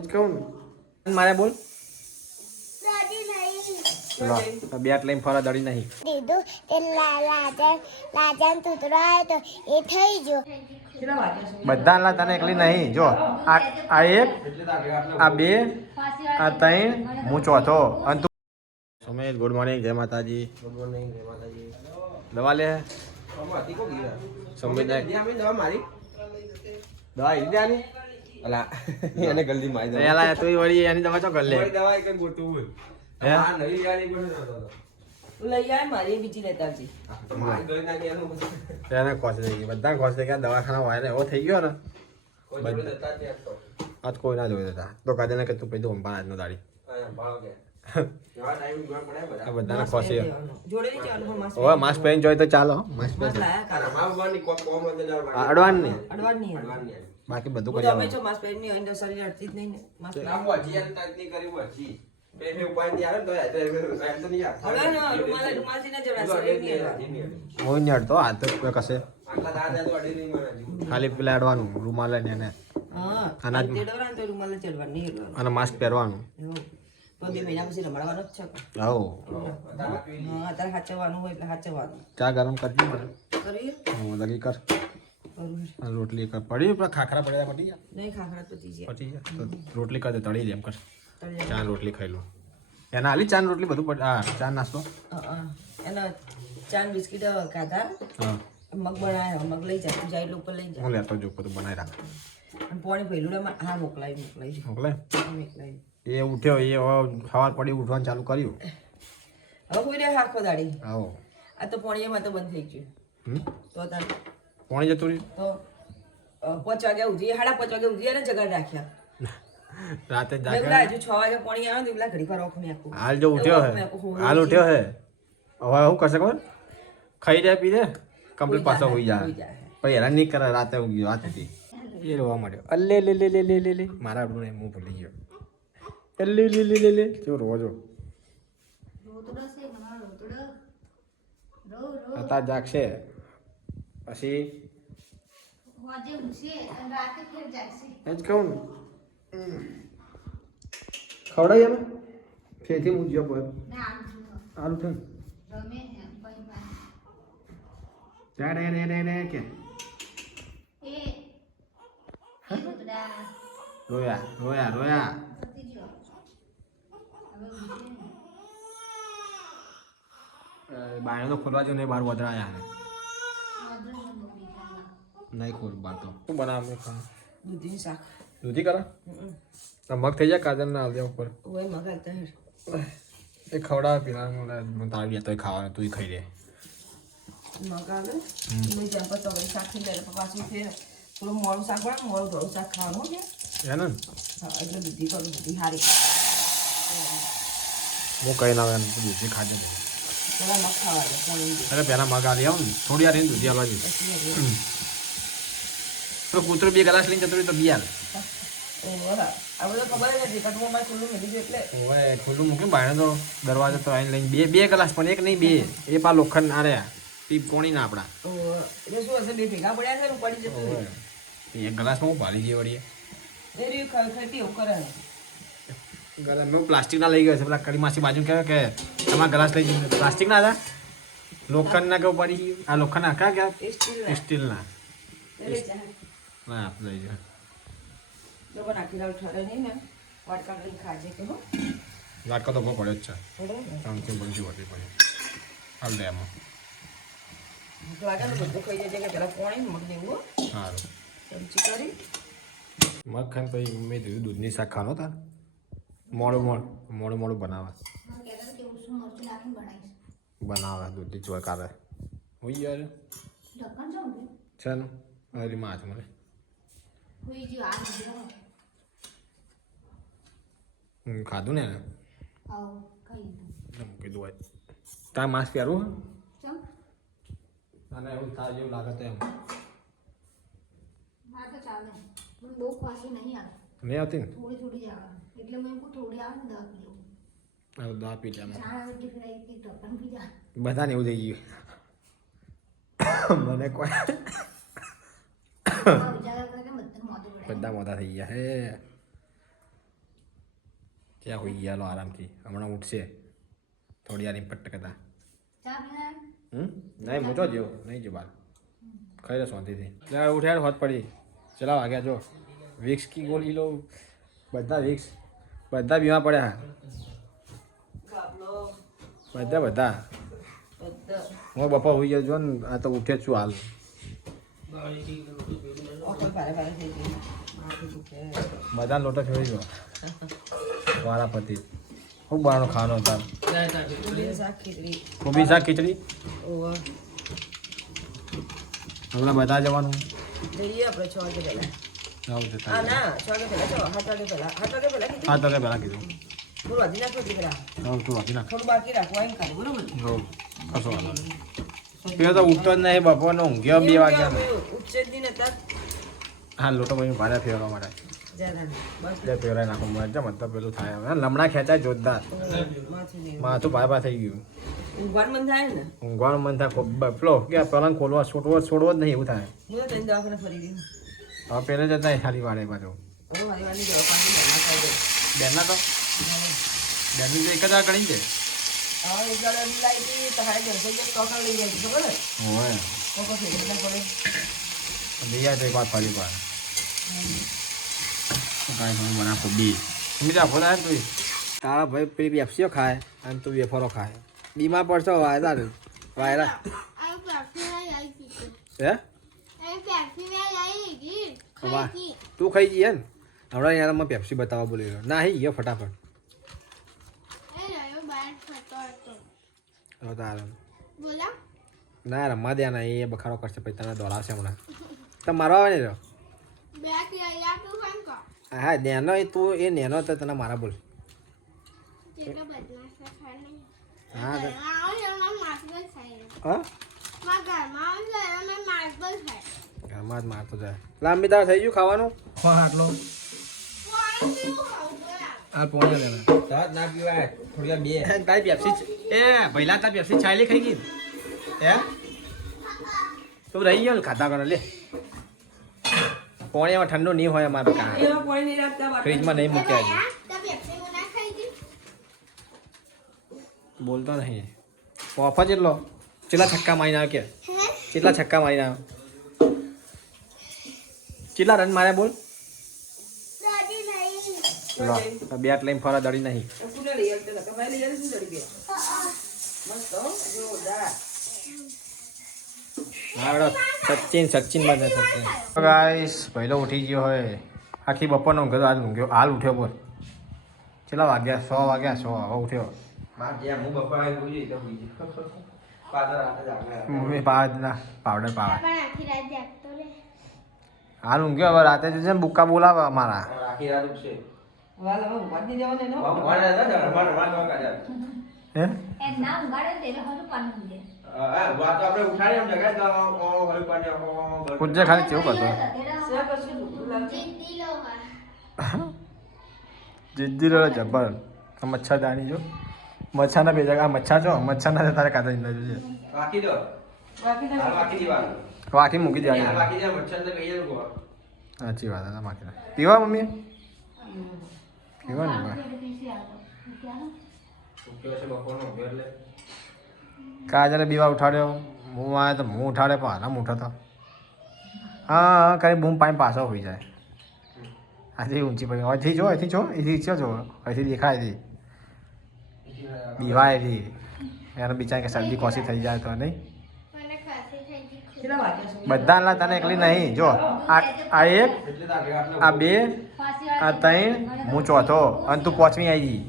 જ કહું ને મારે બોલ બેટ લઈને ફરા દડી નહીં દીધું તે લાજાન તૂતરો આવ્યો તો એ થઈ ગયો. બધા ના તને એકલી નહીં જો આ એક આ બે આ ત્રણ હું ચોથો અને તું સુમેશ ગુડ મોર્નિંગ જય માતાજી. ગુડ મોર્નિંગ જય માતાજી. દવા લે સુમેશ દવા મારી દવા એ દેવાની અલા એને ગલ્દી મારી દે એલા તું વળી એની દવા ચો કર લે દવા એક ગોતું બોલ હે આ નવી લેવાની બોલ તું લઈ આય મારી બીજી લેતા જી મારી ગળી નાખી એનો એને કોસ દે બધા કોસ દે કે દવાખાના હોય ને એવો થઈ ગયો ને કોઈ જોડે દેતા છે આજ કોઈ ના જોડે દેતા તો કાજે ને કે તું પૈદો અંબા આજનો દાડી ભાવ કે કેવા ટાઈમ ગવા પડે બધા બધાને કોસ જોડે ની ચાલુ માસ ઓય માસ પહેન જોય તો ચાલો માસ પહેન માવવાની કોમ અંદર અડવાન ની બાકી બધું કરી અમે છો માસ પહેન ની અંદર શરીર અડતી જ નહીં ને માસ લાંબો જીયાન તાકની કરી વછી બે ઉપાય ની આવે તો એમ તો નહીં આવે હવે ના રૂમાલ થી ના જરા શરીર ની કોઈ નહીં અડતો આ તો કશે આટલા દાદા તો અડી નહીં મારા ખાલી પેલા અડવાનું રૂમાલ લઈને એને હા અનાજ તે ડોરાન તો રૂમાલ ચડવા નહીં અને માસ્ક પહેરવાનું તો 2 મહિના પછી રમાડવાનો જ છે આવો હા તારે હાચવાનું હોય એટલે હાચવાનું ચા ગરમ કરજો મને કરી હું લગી કર અને રોટલી કર પડી પેલા ખાખરા પડ્યા પડી ગયા નહીં ખાખરા પતી જાય પડી ગયા તો રોટલી કર દે તળી દે એમ કર તળી ચા રોટલી ખાઈ લો એના હાલી ચા રોટલી બધું હા ચા નાસ્તો એના ચાન બિસ્કિટ ખાધા હા મગ બનાવ્યો મગ લઈ જા તું જાય એટલે ઉપર લઈ જા હું લેતો જો બધું બનાવી રાખ અને પાણી ભેલુડામાં હા મોકલાવી મોકલે મોકલાવી એ ઉઠ્યો એ સવાર પડી ઉઠવાનું ચાલુ કર્યું હવે કોઈ રે હાખો દાડી આવો આ તો પાણીમાં તો બંધ થઈ ગયું તો તાર પાણી જતું રહ્યું તો 5 વાગ્યા ઉઠી 5:30 વાગ્યા ઉઠી અને જગાડ રાખ્યા રાતે મેં જાગે બોલા હજુ 6 વાગે પાણી આવે ને પેલા ઘડી પર ઓખને આપું હાલ જો ઉઠ્યો હે હાલ ઉઠ્યો હે હવે શું કરશે ખબર ખાઈ જાય પી દે કમ્પ્લીટ પાછો હોઈ જાય પછી હેરાન નહીં કરે રાતે ઊંઘી વાત હતી એ રોવા માંડ્યો અલ્લે લે લે લે લે લે લે મારા આપણું હું ભૂલી ગયો અલ્લે લે લે લે લે કેવો રોવો જો અત્યારે જાગશે પછી જ કહું ને ખવડાવી અમે ફેથી મૂકજો કોઈ આલું છે રે રે રે રે કે રોયા રોયા રોયા બાયણે તો ખોલવા જો નહીં બહાર વધરા આવ્યા નહીં ખોલ બહાર તો શું બનાવ દૂધીનું શાક દૂધી કરો મગ થઈ જાય કાજલ ના આવજે ઉપર હોય મગ હાલતા હે એ ખવડાવે પીલા તારે બી તો ખાવાનું તું ખાઈ દે મગ આવે મેં જેમ પર તો શાક થઈ જાય પાછું ફેર થોડું મોડું શાક બને મોડું થોડું શાક ખાવાનું કે હે ને હા એટલે દૂધી કરું દૂધી હારી હું કઈ ના આવે દૂધી ખાજે પેલા મગ ખાવા દે પાણી અરે પહેલાં મગ આલી આવું ને થોડી વાર દૂધી આવવા જોઈએ તો કૂતરો 2 ગ્લાસ લઈને જતો રહ્યો તો બિયાલ આ બધું ખબર જ નથી કટમાં મારે ખુલ્લું મેલી ગયું એટલે ઓય ખુલ્લું મૂક્યું બાયણે તો દરવાજો તો આવીને લઈને બે ગ્લાસ પણ એક નહીં બે એ પા લોખંડ આ રહ્યા પીપ કોણી ના આપણા એટલે શું હશે બે ભેગા પડ્યા છે ને પડી જતું એક ગ્લાસમાં હું પાલી જઈએ વળીએ એ રહ્યું ખરી એવું કરે ગરમ પ્લાસ્ટિક ના લઈ ગયો છે પેલા કડી માસી બાજુ કહેવાય કે તમારા ગ્લાસ લઈ જઈએ પ્લાસ્ટિક ના હતા લોખંડ ના કેવું પડી ગયું આ લોખંડ ના ક્યાં સ્ટીલ ના ના લઈ જાય લોકો નાખી રાવ ઠરે નહીં ને વાટકા લઈને ખાજે કે હો વાટકા તો બહુ પડ્યો જ છે 3 બનતી હોતી પડે હાલ દે એમાં લાગે ને બધું ખાઈ જાય કે પેલા પાણી મગ દેવું સારું ચમચી કરી મગ ખાઈને પછી મેં દીધું દૂધની શાક ખાવાનો તાર મોડું બનાવે દૂધની ચોય કાઢે હોઈ યાર છે ને હરી માં મને ખાધું ને કીધું હોય તાર માસ્ક પહેરવું અને એવું થાય જેવું લાગે તો એમ નહીં આવતી ને દવા પી લે બધાને એવું થઈ ગયું મને કોઈ બધા મોટા થઈ ગયા હે ક્યાં હોઈ ગયા લો આરામથી હમણાં ઉઠશે થોડી વાર પટ્ટ કરતા નહીં મૂચો જેવો નહીં જો બાર ખાઈ લે શાંતિથી ઉઠ્યા હોત પડી ચલાવ આગળ જો વિક્સ કી ગોળી લો બધા વિક્સ બધા બીમાર પડ્યા બધા હું બપોર હોઈ ગયો જો ને આ તો ઉઠે જ છું હાલ બધા લોટો ફેરવી ગયો વાળા પતિ ખૂબ બહારનો ખાવાનો હતા કોબી શાક ખીચડી હમણાં બધા જવાનું જઈએ આપણે 6 વાગે પહેલા ના 6 વાગે પહેલા 7 વાગે પહેલા કીધું બોલો વાજી નાખો દીકરા તું વાગી નાખ થોડું બાકી રાખો એમ ખાલી બરોબર કશો વાંધો નહીં પેલો તો ઉઠતો જ નહીં બપોરનો ઊંઘ્યો 2 વાગ્યા ઉચ્ચે દિન હતા હા લોટો ભાઈ ભાડે ફેરવા માટે ફેરાઈ નાખો મજા મતલબ પેલું થાય લમણા ખેંચાય જોરદાર માથું ભાઈ થઈ ગયું ઊંઘવાનું મન થાય ને ઊંઘવાનું મન થાય પેલો કે પેલા ખોલવા છોડવો જ નહીં એવું થાય હું તો દવાખાને ફરી ગઈ હવે પેલે જતા ખાલી વાળે બાજુ બેનના તો બેનની તો એક જ વાર ગણી છે લઈ તો એક વાર ફરી વાર કાંઈ બના કોબી બીજા ફોન આવે તું તારા ભાઈ પેલી પેપ્સીઓ ખાય અને તું વેફરો ખાય બીમાર પડશો વાયરા વાયરા હે વાહ તું ખાઈ જઈએ ને હમણાં યાર મેં પેપ્સી બતાવવા બોલી રહ્યો ના હી ગયો ફટાફટ ના રમવા દે ના એ બખાડો કરશે પછી તને દોડાવશે હમણાં તમે મારવા આવે ને રહ્યો હા નેનો એ તું એ નેનો તો તને મારા બોલ હા ઘરમાં જ મારતો જાય લાંબી તાર થઈ ગયું ખાવાનું હા આટલો આ પોણે લેના ના પીવાય થોડી વાર બે તારી પેપ્સી એ પહેલા તારી પેપ્સી છાયલી ખાઈ ગઈ હે તું રહી ગયો ને ખાતા કરો લે પોણીમાં ઠંડુ નહીં હોય અમારે ફ્રીજમાં નહીં મૂક્યા બોલતો નહીં ઓફર જેટલો કેટલા છક્કા મારીને આવે કે કેટલા છક્કા મારીને આવે કેટલા રન માર્યા બોલ બેટ લઈને ફરા દડી નહીં સચિન માં ગાઈસ પહેલો ઉઠી ગયો હોય આખી બપોરનો ઊંઘ્યો આજ ઊંઘ્યો હાલ ઉઠ્યો બોલ કેટલા વાગ્યા 100 વાગ્યા 100 હવે ઉઠ્યો મમ્મી પાવડર પાવે હાલ ઊંઘ્યો હવે રાતે જશે ને બુક્કા બોલાવે અમારા કુજે ખાલી કેવું કરતો જીદ્દી લો જબર મચ્છરદાની જો મચ્છરના બે જગા મચ્છર છો મચ્છરના તારે કાઢી દીધા જોઈએ વાકી મૂકી દેવાની સાચી વાત હતા માખી પીવા મમ્મી પીવા ને કાજલે બીવા ઉઠાડ્યો હું આવ્યો તો હું ઉઠાડ્યો પણ આરામ ઉઠો તો હા કરી બૂમ પાણી પાછો હોઈ જાય આજે ઊંચી પડી અહીંથી જો એથી છો જો અહીંથી દેખાય હતી બીવાય હતી એને બિચારી કે શરદી કોસી થઈ જાય તો નહીં બધા તને એકલી નહીં જો આ એક આ બે આ ત્રણ હું ચોથો અને તું પાંચમી આવી ગઈ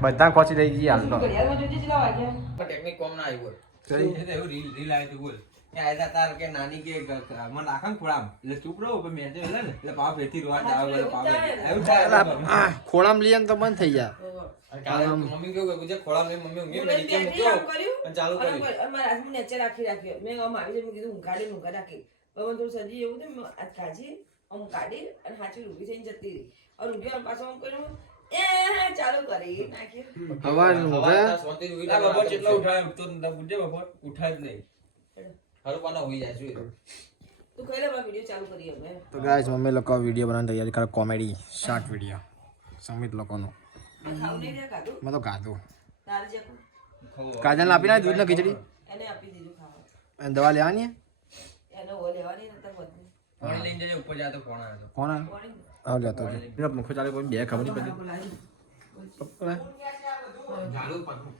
બધા કોચી થઈ ગઈ હાલ તો ટેકનિક કોમ ના આવ્યો એવું રીલ આવી બોલ આયદા તાર કે નાની કે મને રાખન ખોળામ એટલે ચૂપ રહો પણ મેં એટલે ને એટલે પાપ રેતી રોવા આવે એવું થાય ખોળામ લીએ તો બંધ થઈ જાય મમ્મી કેવું કે ખોળામ લઈ મમ્મી ઊંઘી મેં નીચે મૂક્યો અને ચાલુ કર્યું અમારા હાથમાં નીચે રાખ્યો મેં આમ આવી મેં કીધું ઊંઘાડી રાખી પણ થોડું સજી એવું ને આજ કાજી આમ કાઢી અને હાચી ઊભી થઈને જતી રહી અને ઊંઘ્યો પાછો આમ કર્યું ચાલુ કરી નાખ્યું હવા ઊંઘે બપોર કેટલા ઉઠાય તો બુજે બપોર ઉઠાય જ નહીં હરપાનો હોઈ જાય શું તું કહી લે વિડીયો ચાલુ કરીએ અમે તો ગાઈસ મમ્મી લોકો વિડીયો બનાવવાની તૈયારી કરે કોમેડી શોર્ટ વિડીયો સમિત લોકોનો ખાવું નહીં રહ્યા કાઢું મેં તો ખાધું તારે જે કાજલ આપી ના દૂધનો ખીચડી એને આપી દીધું ખાવા અને દવા લેવાની એને ઓ લેવાની નતર વધની પાણી લઈને જજો ઉપર જા તો ફોન આવ્યો કોણ આવ લેતો જો પંખો ચાલે કોઈ બે ખબર નહીં પડી ચાલુ પકડું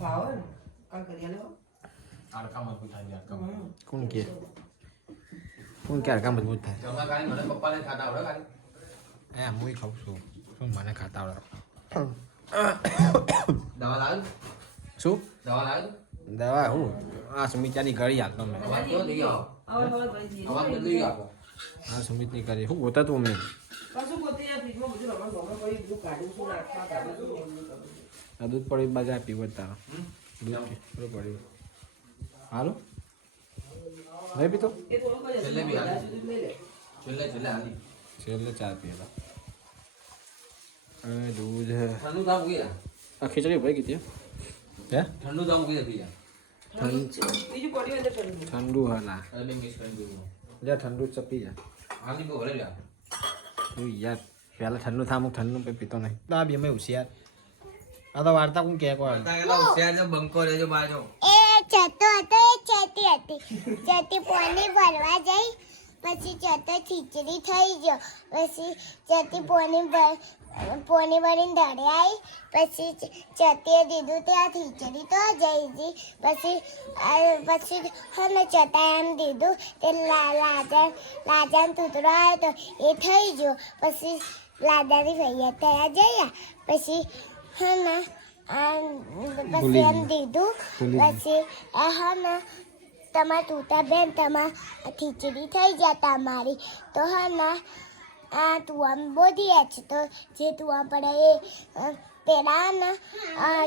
ખાવ ને કાલ કરી આલો આડકા મજબૂત થાય યાર કોણ કે હડકા મજબૂત થાય જમા કાઢી મને પપ્પાને ખાતા આવડે કાઢી હું ખાઉં છું શું મને ખાતા આવડે દવા લાવ શું દવા લાવ દવા હું આ સુમિતાની ઘડી હાલતો મેં અવાજ કેવો થઈ ગયો હવે કરી દીધી અવાજ બદલી ગયો આ સુમિતની કરી શું ગોતા તું અમને પાછું પોતે આ ફ્રીજમાં બધું રમણ ભમણ કરી બધું કાઢું છું નાખવા કાઢું છું આ દૂધ પડી બાજા પીવો તારો દૂધ પડ્યું હાલો નહીં પીતો એ થોડું કરી છેલ્લે બી હાલ. દૂધ લઈ લે છેલ્લે હાલી છેલ્લે ચા પીએલા હવે દૂધ ઠંડુ થામ મૂકી જા આ ખીચડી ભાઈ કીધી હે ઠંડુ થામ મૂકી જા પી જા બીજું પડી અંદર ઠંડુ ઠંડુ હાલા અરે બે મિક્સ કરી દીધું જા ઠંડુ ચપી જા હાલી કો ભરે જા તું યાર પહેલાં ઠંડુ થામું ઠંડુ પછી પીતો નહીં ના બી અમે હોશિયાર આ તો વાર્તા કોણ કહે કોઈ હોશિયાર જો બંકો રહેજો બાજો એ જતો હતો એ જતી હતી જતી પોની ભરવા જઈ પછી જતો ખીચડી થઈ ગયો પછી જતી પોની ભરીને ઢળે આવી પછી જતીએ દીધું ત્યાં ખીચડી તો જઈ હતી પછી હને જતા એમ દીધું તે લાજાને તૂતરો આવ્યો તો એ થઈ ગયો પછી લાદાની ભૈયા થયા જયા પછી હને પછી એમ દીધું પછી હને તમારા તૂતા બેન તમારા ખીચડી થઈ ગયા તમારી તો હને આ તુઆમ બોધી છે તો જે તુઆ પડે એ પેલા ને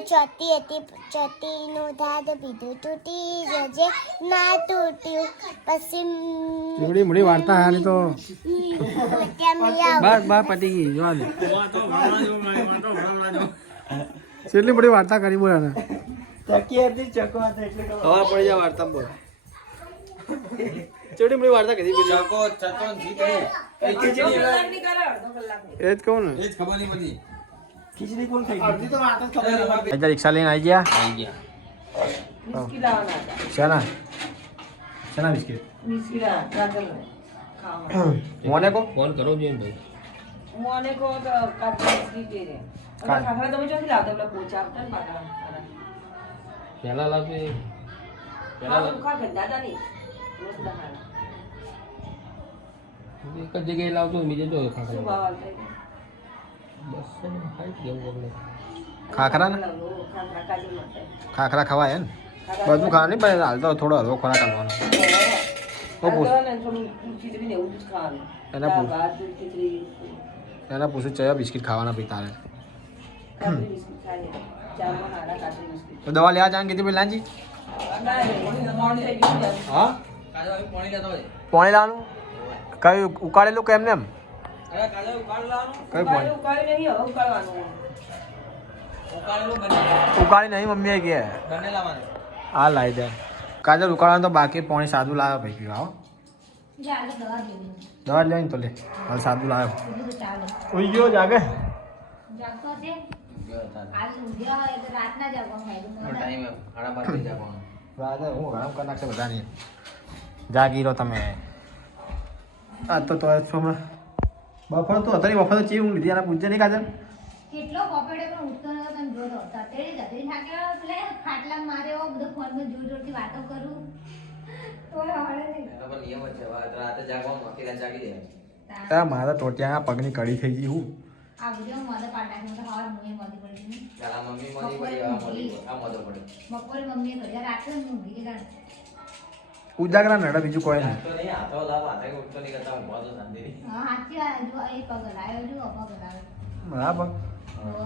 ચોથી હતી ચોથીનું થાય તો બીજું તૂટી જજે ના તૂટ્યું પછી એવડી મોટી વાર્તા હાલી તો કેમ નહીં બસ બસ પતી ગઈ જોવા દે કેટલી બધી વાર્તા કરી બોલ ને ખબર પડી જાય વાર્તા બોલ કેટલી બધી વાર્તા કરી બીજી ચકો ચતન જીત રહી અડધો કલાકની કરે અડધો કલાકની એ જ કહું ને એ જ ખબર નહીં પડી આજે રિક્ષા લઈને આવી ગયા બિસ્કિટ લાવવાના હતા શાના શાના બિસ્કિટ બિસ્કિટ કાજલ ખાવા મોને કો ફોન કરો જોઈએ ભાઈ મોને કો કાજલ બિસ્કિટ દે દે ખાખરા તમે ચોથી લાવતા પેલા પોચા આવતા ને પાકા પહેલા લાવજો હા ખા ગંદા નહીં રોજ દહાડા એક જ જગ્યાએ લાવતો બીજે જો શું ભાવ આવતા ખાખરા ને ખાખરા કાજલ માટે ખાખરા ખવાય ને બધું ખાવા નહીં પણ હાલ તો થોડો હલવો ખોરાક કરવાનો થોડું ખીચડી ને એવું જ ખાવાનું એના પૂછ ભાત ખીચડી એના પૂછું ચયા બિસ્કિટ ખાવાના પી તારે કાજરી બિસ્કિટ ખાઈએ ચારમાં હાડા કાજરી બિસ્કિટ તો દવા લેવા જાણ કીધી પેલા લાંજી મોડ થઈ ગયું છે. હા કાજો હવે પાણી લેતો હોય પાણી લાવવાનું કયું ઉકાળેલું કેમ ને એમ અરે કાજો ઉકાળ લાવવાનું કયું પાણી ઉકાળી નહીં હવે ઉકાળવાનું ઉકાળેલું બને ઉકાળી નહીં મમ્મીએ કે બંને લાવવાનું હા લાવી દે કાજલ ઉકાળવાનું તો બાકી પાણી સાદું લાવે ભાઈ પીવા આવો દવા લેવાની તો લે હાલ સાદું લાવે ઉઈ ગયો જાગે ટાઈમ 12:30 થઈ જવાનો રાતે હું આરામ કરી નાખશે બધાની જાગી રહો તમે આ તો હમણાં બફર તો હતા બફર તો ચી ઊંઘ લીધી આના પૂછે નહીં કાજલ કેટલો કોપેડે પણ ઉઠતો નતો તને જોતો તતેડી જતી થાક્યો એટલે ખાટલા મારે એવો બધો ફોનમાં જોર જોરથી વાતો કરું તો હળે નહીં એનો પણ નિયમ જ છે રાતે જાગવાનું બાકી રાત જાગી જાય આ મારા ટોટિયા પગની કડી થઈ ગઈ હું આ બધો મદદ પાડ નાખી તો હવાર મુએ મદી પડી પેલા મમ્મી મોદી પડી આ મોદો પડે બપોરે મમ્મીએ ઘડિયા રાત્રે હું ભીગે ગાડ ઉજાગરા નડા બીજું કોઈ નહીં તો નહીં આતો લાવ આતે ઉઠતો નહીં કરતા ઊંઘવા તો શાંતિ નહીં હા હાચી આ જો એ પગ લાયો જો પગ લાયો બરાબર ઓ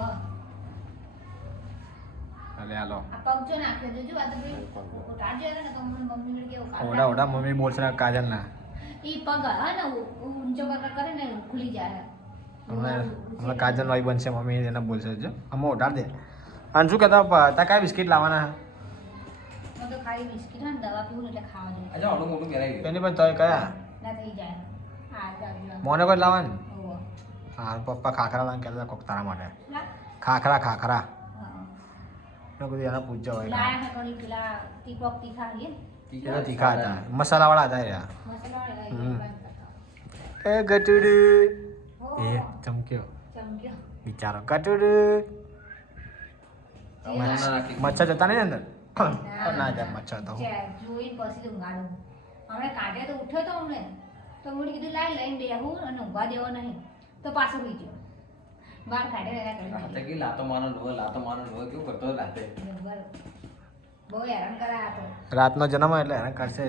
અલે હાલો આ પગ જો નાખ્યો જોજો આ તો ભાઈ ઉતારજો ને તો મમ્મી ને કેવો ઓડા ઓડા મમ્મી બોલશે કાજલ ના ઈ પગ હા ને ઊંચો કરે ને ખુલી જાય હમણાં કાજલ વાઈ બનશે મમ્મી એને બોલશે જો અમે ઓટાડ દે અને શું કહેતા તા કાંઈ બિસ્કિટ લાવવાના તો ખાલી બિસ્કિટ હોય ને દવા પીવું એટલે ખાવા જોઈએ અચ્છા ઓલું મોટું પહેરાઈ ગયું એની પણ તોય કયા ના થઈ જાય હા ચાલુ મોને કોઈ લાવવાની ઓહો હા પપ્પા ખાખરા લાવીને કહેતા કોક તારા માટે લા ખાખરા હા મેં કીધું એના પૂછજો હોય લાયા હે કોની પેલા તીખા હે એ તો તીખા હતા મસાલાવાળા હતા યાર મસાલા એ ગટુડુ ઓહો એ ચમક્યો ચમક્યો બિચારો ગટુડુ મચ્છર જતા નહીં અંદર ના જાય મચ્છર તો જોઈને પછી ઊંઘાડું હમણાં કાઢે તો ઉઠ્યો તો હમણે તો મેં કીધું લઈને બેહું અને ઊંઘવા દેવો નહીં તો પાછો ઉઈ ગયો બહાર કાઢે રહ્યા રાતે કે લાતો માનો કેવું કરતો હતો રાતે બહુ હેરાન કરાયા તો રાતનો જન્મ હોય એટલે હેરાન કરશે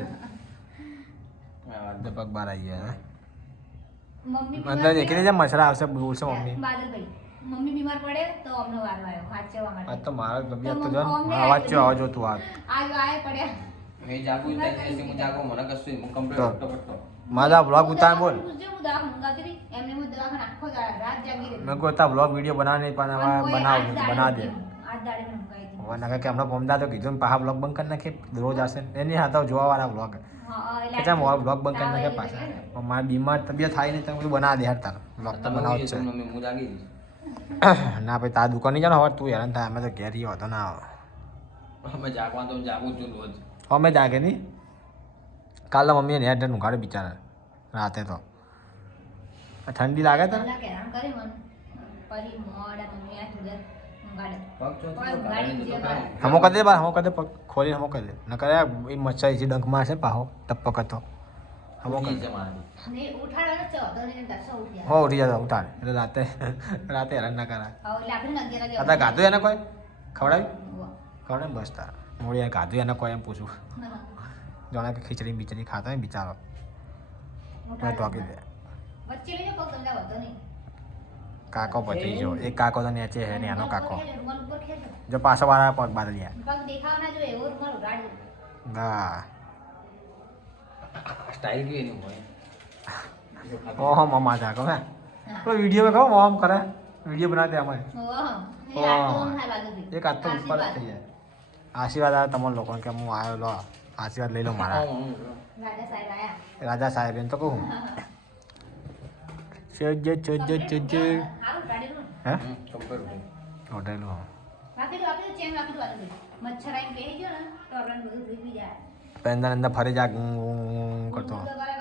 પગ બહાર આવી ગયા મમ્મી અંદર દેખી લેજે મચ્છર આવશે બોલશે મમ્મી બાદલભાઈ મમ્મી બીમાર પડે તો અમને વારો આવ્યો વાંચવા માટે આજ તો મારા તબિયત તો જો અવાજ છે આવો જો તું આ આય પડ્યા મેં જાગું એટલે હું જાગું મને કશું હું તો. કમ્પ્લીટ પટતો મારા બ્લોગ ઉતાર બોલ પૂછજે હું દવાખાને ઊંઘાતી રહી એમને હું દવાખાને આખો રાત જાગી રહી મેં કોઈ તા બ્લોગ વિડીયો બનાવવાની પણ હવે બના દે આજ દાડે મેં ઊંઘાઈ હતી હવે નકર કે હમણાં પમદા તો કીધું ને પાછા બ્લોગ બંધ કરી નાખે રોજ આવશે એની હાથો જોવાવાળા બ્લોગ એટલે કેમ બ્લોગ બંધ કરી નાખે પાછા પણ મારી બીમાર તબિયત થાય નહીં તો બધું બનાવી દે યાર તાર બ્લોગ તો બનાવ જ છે મમ્મી હું જાગી હતી ના ભાઈ તાર દુકાન નહીં જાણો હવે તું હેરાન થાય અમે તો ઘેર રહ્યો હતો ના આવે અમે જાગવા તો જાગું જ છું રોજ અમે જાગે નહીં કાલે મમ્મીએ નેટ ને ઉઘાડે બિચારા રાતે તો ઠંડી લાગે તો કલાક હેરાન કરી મને પછી મોડા મમ્મી આ સુધર ઊંઘાડે પગ ચોથી ઊંઘાડી જે બાર હમો કરી દે બાર હમો કરી દે પગ ખોલી હમો કરી દે ન કરે એ મચ્છર છે ડંખ મારશે પાહો ટપક હતો હમો કરી દે ને ઉઠાડો ને ચો તો ને દસો ઉઠ્યા હો ઉઠી જતો ઉઠાડ એટલે રાતે હેરાન ના કરાય હવે લાકડી ને 11 આ ગાધું એને કોઈ ખવડાવી વાગે ખવડાવી બસ તાર મોડી ગાધું એને કોઈ એમ પૂછું જાણે કે ખીચડી બીચડી ખાતો હોય બિચારો મેં ટોકી દે વચ્ચે લઈ જાઓ પગ તમને વધો નહીં કાકો પચી ગયો એક કાકો તો નેચે હે ને એનો કાકો રૂમાલ ઉપર ખેંચો જો પાછો વાળા પગ બાદલિયા પગ દેખાવ ના જોઈએ એવો રૂમાલ ઉડાડ્યો હા સ્ટાઇલ કેવી એની હોય ઓહો મમ્મા જાગો હે તો વિડીયો में કહો મોમ કરે વિડીયો બનાતે અમારે ઓહો એ આટલો થાય બાજુથી એક હાથ તો ઉપર જ થઈ જાય આશીર્વાદ આવે તમારા લોકોને કે હું આવ્યો લો આશીર્વાદ લઈ લો મારા રાજા સાહેબ આયા રાજા સાહેબ એમ તો કહું ચોજે ચોજે ચોજે હારું ગાડીનું હે કમ્પ્લીટ હોટેલો રાખી ચેન રાખી દો મચ્છર આઈને બેહી ગયો ને તો આપણે બધું ભીગી જાય અંદર અંદર ફરી જા કરતો ઊંઘ તો કરે